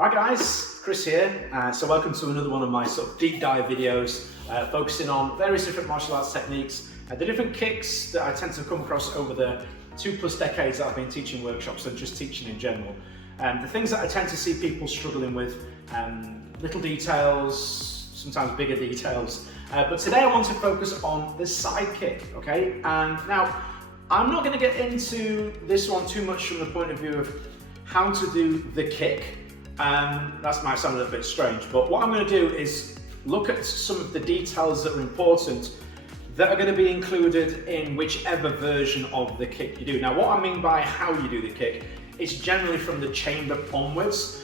Hi guys, Chris here. So welcome to another one of my sort of deep dive videos focusing on various different martial arts techniques, the different kicks that I tend to come across over the 2+ decades that I've been teaching workshops and just teaching in general. The things that I tend to see people struggling with, little details, sometimes bigger details. But today I want to focus on the side kick, okay? And now, I'm not going to get into this one too much from the point of view of how to do the kick. That might sound a little bit strange, but what I'm going to do is look at some of the details that are important that are going to be included in whichever version of the kick you do. Now, what I mean by how you do the kick is generally from the chamber onwards.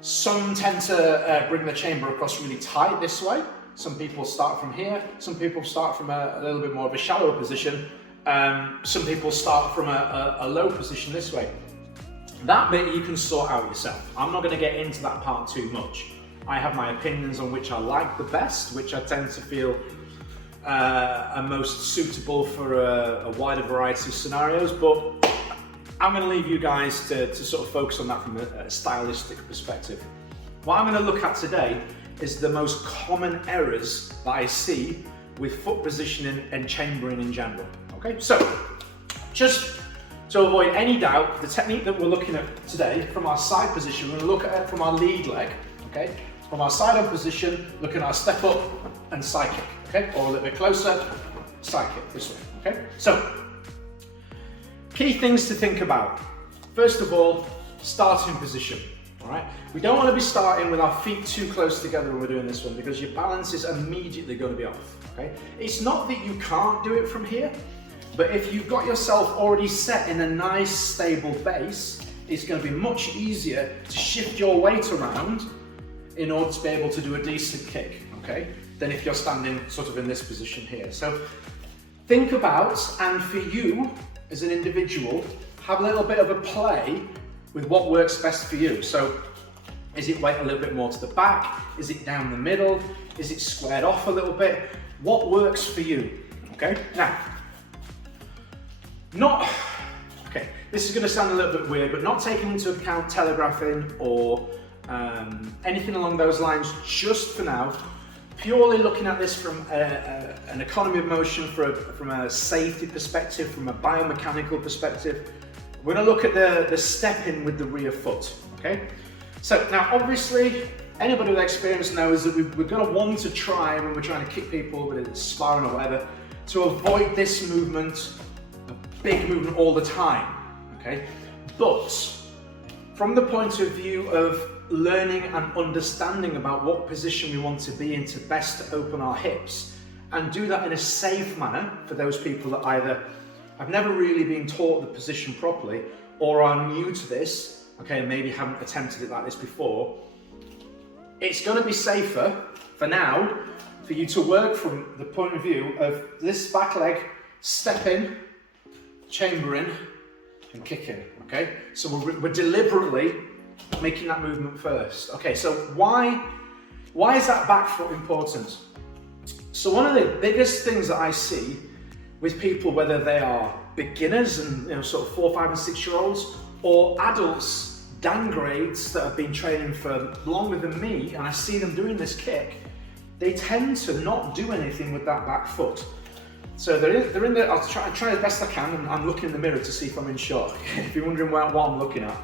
Some tend to bring the chamber across really tight this way. Some people start from here. Some people start from a little bit more of a shallower position. Some people start from a low position this way. That bit you can sort out yourself. I'm not going to get into that part too much. I have my opinions on which I like the best, which I tend to feel are most suitable for a wider variety of scenarios, but I'm going to leave you guys to sort of focus on that from a stylistic perspective. What I'm going to look at today is the most common errors that I see with foot positioning and chambering in general. Okay, so just to avoid any doubt, the technique that we're looking at today from our side position, we're going to look at it from our lead leg, okay? From our side on position, looking at our step up and side kick, okay? Or a little bit closer, side kick this way, okay? So, key things to think about. First of all, starting position, all right? We don't want to be starting with our feet too close together when we're doing this one because your balance is immediately going to be off, okay? It's not that you can't do it from here, but if you've got yourself already set in a nice stable base, it's going to be much easier to shift your weight around in order to be able to do a decent kick, okay, than if you're standing sort of in this position here. So think about, and for you as an individual, have a little bit of a play with what works best for you. So is it weight a little bit more to the back? Is it down the middle? Is it squared off a little bit? What works for you, okay? Now, this is going to sound a little bit weird, but not taking into account telegraphing or anything along those lines just for now, purely looking at this from an economy of motion, from a safety perspective, from a biomechanical perspective. We're going to look at the step-in with the rear foot, okay? So now obviously, anybody with experience knows that we're going to want to try when we're trying to kick people, whether it's sparring or whatever, to avoid this movement, big movement all the time, okay? But from the point of view of learning and understanding about what position we want to be in to best open our hips and do that in a safe manner for those people that either have never really been taught the position properly or are new to this, okay, and maybe haven't attempted it like this before, it's going to be safer for now for you to work from the point of view of this back leg, step in, chambering and kicking, okay? So we're deliberately making that movement first. Okay, so why is that back foot important? So one of the biggest things that I see with people, whether they are beginners and sort of 4, 5 and 6 year olds or adults, downgrades that have been training for longer than me, and I see them doing this kick, they tend to not do anything with that back foot. So they're in there. I'll try as best I can, and I'm looking in the mirror to see if I'm in shot. If you're wondering what I'm looking at,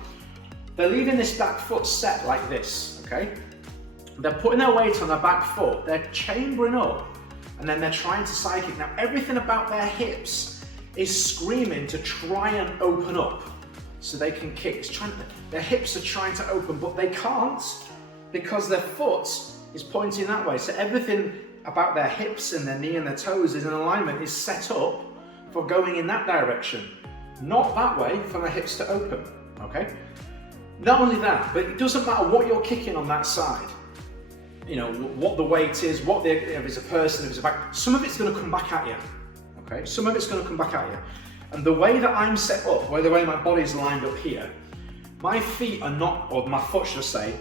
they're leaving this back foot set like this, okay? They're putting their weight on their back foot, they're chambering up, and then they're trying to side kick. Now, everything about their hips is screaming to try and open up so they can kick. Their hips are trying to open, but they can't because their foot is pointing that way. So everything about their hips and their knee and their toes is in alignment, is set up for going in that direction, not that way for the hips to open, okay? Not only that, but it doesn't matter what you're kicking on that side, you know, what the weight is, if it's a person, if it's a back, some of it's going to come back at you, okay? Some of it's going to come back at you. And the way that I'm set up, the way my body's lined up here, my feet are not, or my foot should I say,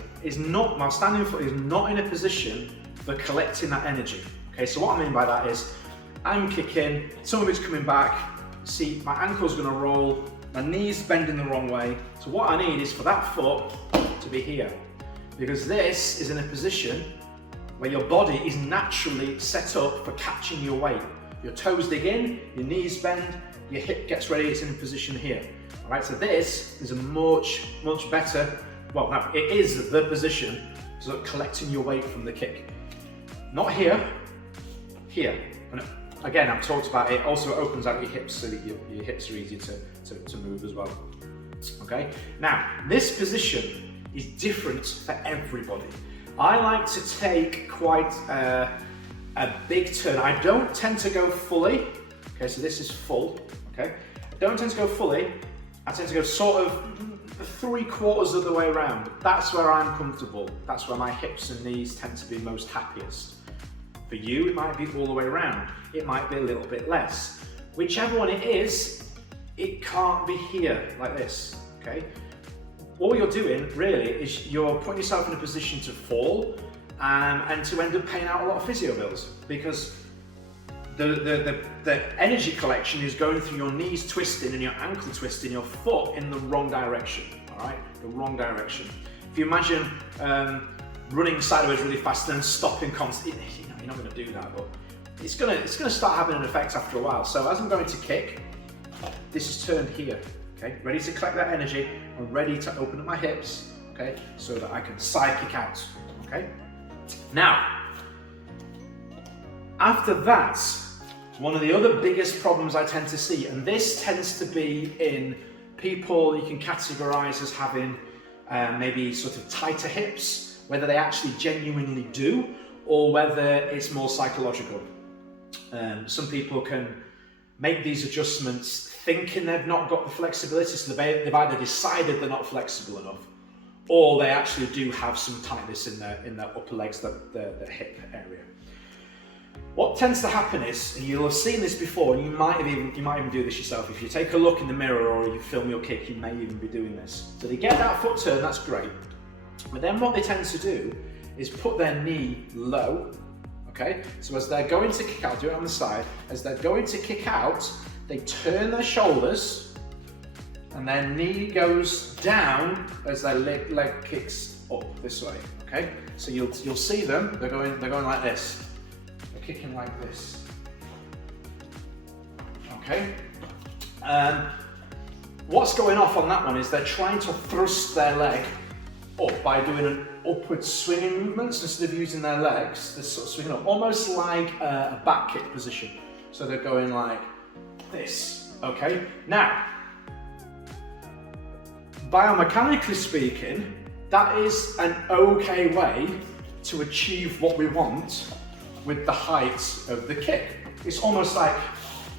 my standing foot is not in a position for collecting that energy. Okay, so what I mean by that is I'm kicking, some of it's coming back, see my ankle's gonna roll, my knee's bending the wrong way. So what I need is for that foot to be here, because this is in a position where your body is naturally set up for catching your weight. Your toes dig in, your knees bend, your hip gets ready, it's in a position here. All right, so this is a much better, well, no, it is the position for collecting your weight from the kick. Not here, here. And again, I've talked about it, also opens out your hips so that your hips are easier to move as well. Okay, now this position is different for everybody. I like to take quite a big turn. I don't tend to go fully. Okay, so this is full. Okay, I don't tend to go fully. I tend to go sort of 3/4 of the way around. That's where I'm comfortable. That's where my hips and knees tend to be most happiest. For you, it might be all the way around. It might be a little bit less. Whichever one it is, it can't be here like this. Okay. All you're doing really is you're putting yourself in a position to fall and to end up paying out a lot of physio bills, because the energy collection is going through your knees twisting and your ankle twisting your foot in the wrong direction. All right, the wrong direction. If you imagine running sideways really fast and then stopping constantly, you're not going to do that, but it's going to start having an effect after a while. So as I'm going to kick, this is turned here. Okay, ready to collect that energy and ready to open up my hips, okay, so that I can side kick out, okay? Now, after that, one of the other biggest problems I tend to see, and this tends to be in people you can categorize as having maybe sort of tighter hips, whether they actually genuinely do, or whether it's more psychological. Some people can make these adjustments thinking they've not got the flexibility, so they've either decided they're not flexible enough, or they actually do have some tightness in their upper legs, the hip area. What tends to happen is, and you'll have seen this before, and you might even do this yourself. If you take a look in the mirror or you film your kick, you may even be doing this. So they get that foot turn, that's great. But then what they tend to do is put their knee low, okay? So as they're going to kick out, do it on the side, as they're going to kick out, they turn their shoulders and their knee goes down as their leg kicks up this way, okay? So you'll see them, they're going like this. They're kicking like this, okay? What's going off on that one is they're trying to thrust their leg up by doing an upward swinging movements instead of using their legs. They're sort of swinging up, almost like a back kick position. So they're going like this, okay? Now, biomechanically speaking, that is an okay way to achieve what we want with the height of the kick. It's almost like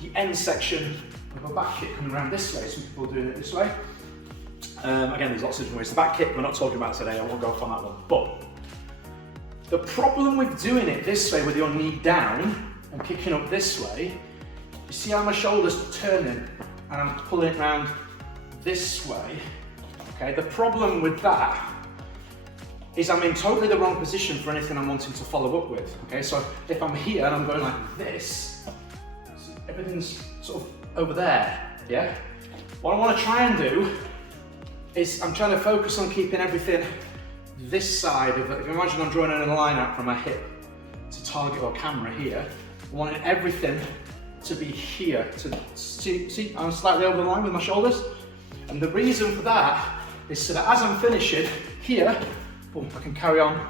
the end section of a back kick coming around this way. Some people are doing it this way. Again, there's lots of different ways to back kick. We're not talking about today, I won't go off on that one. But the problem with doing it this way with your knee down and kicking up this way, you see how my shoulders are turning and I'm pulling it around this way, okay? The problem with that is I'm in totally the wrong position for anything I'm wanting to follow up with, okay? So if I'm here and I'm going like this, so everything's sort of over there, yeah? What I want to try and do is I'm trying to focus on keeping everything this side of it. If you imagine I'm drawing a line out from my hip to target our camera here, I want everything to be here. To see, I'm slightly over the line with my shoulders. And the reason for that is so that as I'm finishing here, boom, I can carry on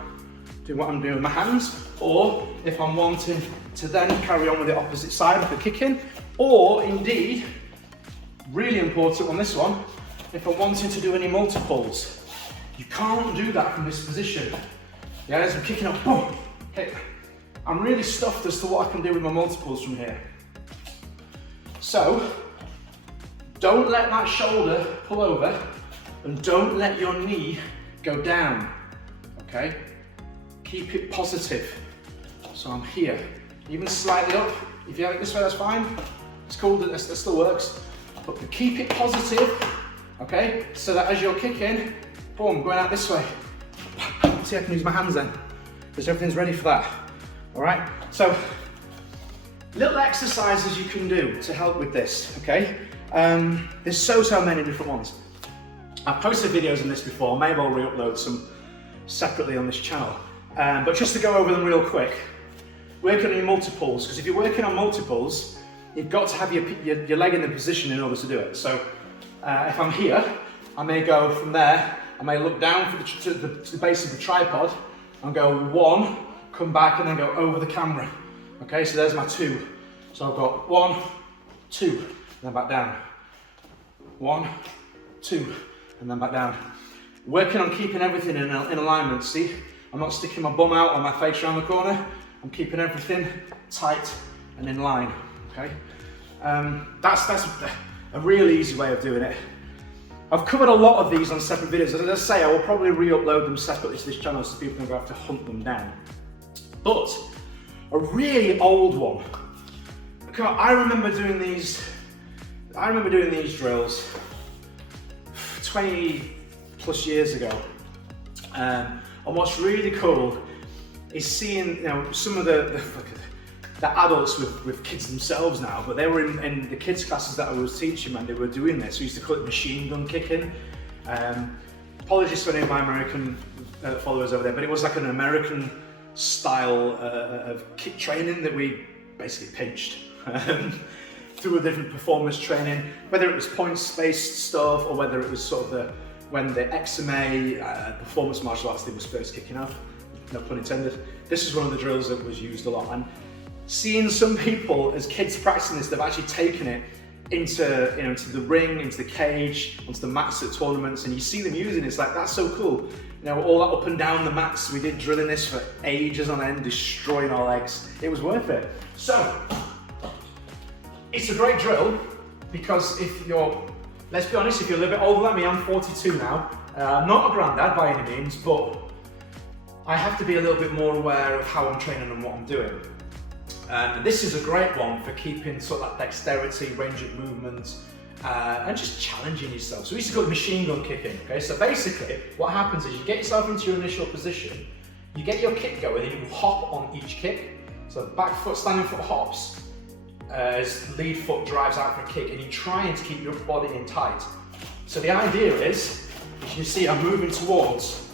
doing what I'm doing with my hands, or if I'm wanting to then carry on with the opposite side of the kicking, or indeed, really important on this one, if I'm wanting to do any multiples. You can't do that from this position. Yeah, as I'm kicking up, boom, okay. I'm really stuffed as to what I can do with my multiples from here. So, don't let that shoulder pull over and don't let your knee go down, okay? Keep it positive. So I'm here, even slightly up. If you have it this way, that's fine. It's cool, that still works. But keep it positive, okay? So that as you're kicking, boom, going out this way. See, I can use my hands then, because everything's ready for that. All right, so little exercises you can do to help with this, okay? There's so many different ones. I've posted videos on this before, maybe I'll re-upload some separately on this channel. But just to go over them real quick, working on your multiples, because if you're working on multiples, you've got to have your leg in the position in order to do it. So if I'm here, I may go from there, I may look down to the base of the tripod and go 1, come back and then go over the camera. Okay, so there's my 2. So I've got 1, 2, and then back down. 1, 2, and then back down. Working on keeping everything in alignment, see? I'm not sticking my bum out or my face around the corner. I'm keeping everything tight and in line, okay? That's a really easy way of doing it. I've covered a lot of these on separate videos. As I say, I will probably re-upload them separately to this channel so people don't have to hunt them down. But a really old one. I remember doing these drills 20 plus years ago. And what's really cool is seeing, some of the adults with kids themselves now, but they were in the kids classes that I was teaching when they were doing this. We used to call it machine gun kicking. Apologies for any of my American followers over there, but it was like an American style of kick training that we basically pinched through a different performance training, whether it was points-based stuff or whether it was sort of when the XMA performance martial arts thing was first kicking off, no pun intended. This is one of the drills that was used a lot. And seeing some people as kids practicing this, they've actually taken it into the ring, into the cage, onto the mats at tournaments, and you see them using it. It's like, that's so cool. All that up and down the mats, we did drilling this for ages on end, destroying our legs. It was worth it. So, it's a great drill because let's be honest, if you're a little bit older than me, I'm 42 now. I'm not a granddad by any means, but I have to be a little bit more aware of how I'm training and what I'm doing. And this is a great one for keeping sort of that dexterity, range of movement, and just challenging yourself. So we used to call it machine gun kicking, okay? So basically, what happens is you get yourself into your initial position, you get your kick going, and you hop on each kick. So back foot, standing foot hops, as lead foot drives out for a kick, and you're trying to keep your body in tight. So the idea is, as you see, I'm moving towards,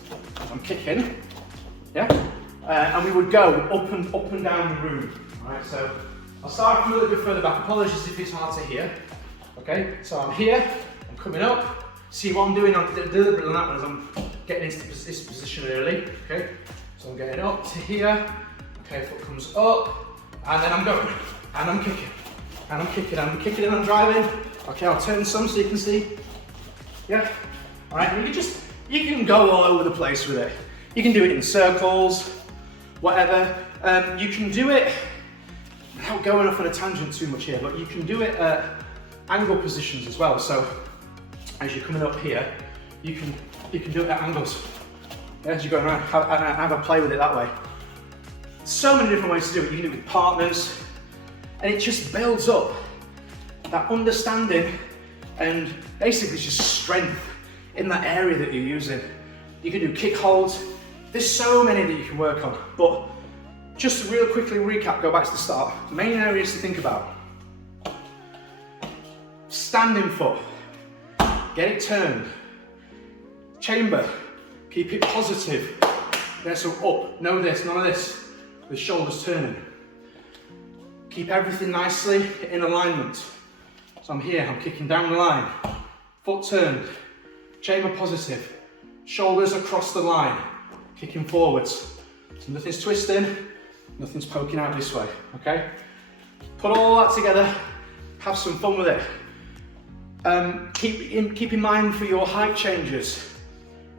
I'm kicking, yeah? And we would go up and down the room. Alright, so I'll start from a little bit further back. Apologies if it's hard to hear. Okay, so I'm here, I'm coming up. See what I'm doing, I'm deliberate on that one as I'm getting into this position early. Okay, so I'm getting up to here. Okay, foot comes up, and then I'm going, and I'm kicking, and I'm kicking, and I'm kicking, and I'm driving. Okay, I'll turn some so you can see. Yeah, alright, and you can go all over the place with it. You can do it in circles, whatever. You can do it, without going off on a tangent too much here, but you can do it at angle positions as well. So as you're coming up here, you can do it at angles. As you're going around, have a play with it that way. So many different ways to do it. You can do it with partners, and it just builds up that understanding and basically just strength in that area that you're using. You can do kick holds. There's so many that you can work on, but just to real quickly recap, go back to the start. Main areas to think about. Standing foot, get it turned. Chamber, keep it positive. Yeah, so up, no this, none of this. The shoulders turning. Keep everything nicely in alignment. So I'm here, I'm kicking down the line. Foot turned, chamber positive. Shoulders across the line, kicking forwards. So nothing's twisting, nothing's poking out this way, okay? Put all that together, have some fun with it. Keep in mind for your height changes.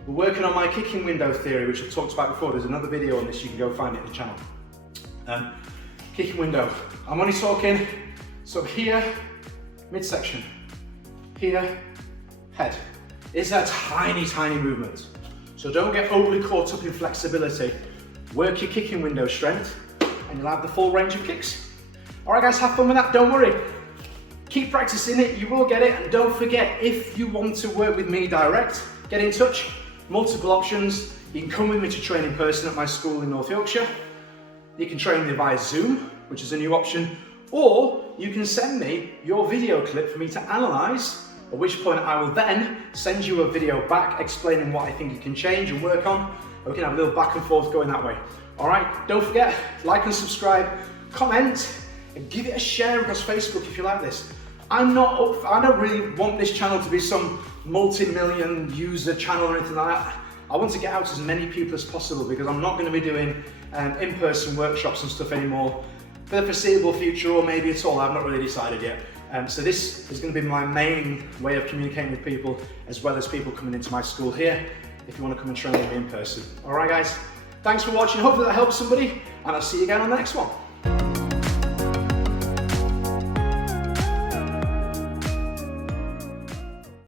We're working on my kicking window theory, which I've talked about before. There's another video on this, you can go find it in the channel. Kicking window. I'm only talking, so here, midsection. Here, head. It's a tiny, tiny movement. So don't get overly caught up in flexibility. Work your kicking window strength, and you'll have the full range of kicks. All right guys, have fun with that, don't worry. Keep practicing it, you will get it, and don't forget, if you want to work with me direct, get in touch. Multiple options. You can come with me to train in person at my school in North Yorkshire. You can train me via Zoom, which is a new option, or you can send me your video clip for me to analyse at which point I will then send you a video back explaining what I think you can change and work on, and we can have a little back and forth going that way. All right, don't forget, like and subscribe, comment, and give it a share across Facebook if you like this. I don't really want this channel to be some multi-million user channel or anything like that. I want to get out to as many people as possible because I'm not going to be doing in-person workshops and stuff anymore for the foreseeable future, or maybe at all. I've not really decided yet. So this is going to be my main way of communicating with people, as well as people coming into my school here if you want to come and train with me in person. All right, guys, thanks for watching. Hopefully that helps somebody, and I'll see you again on the next one.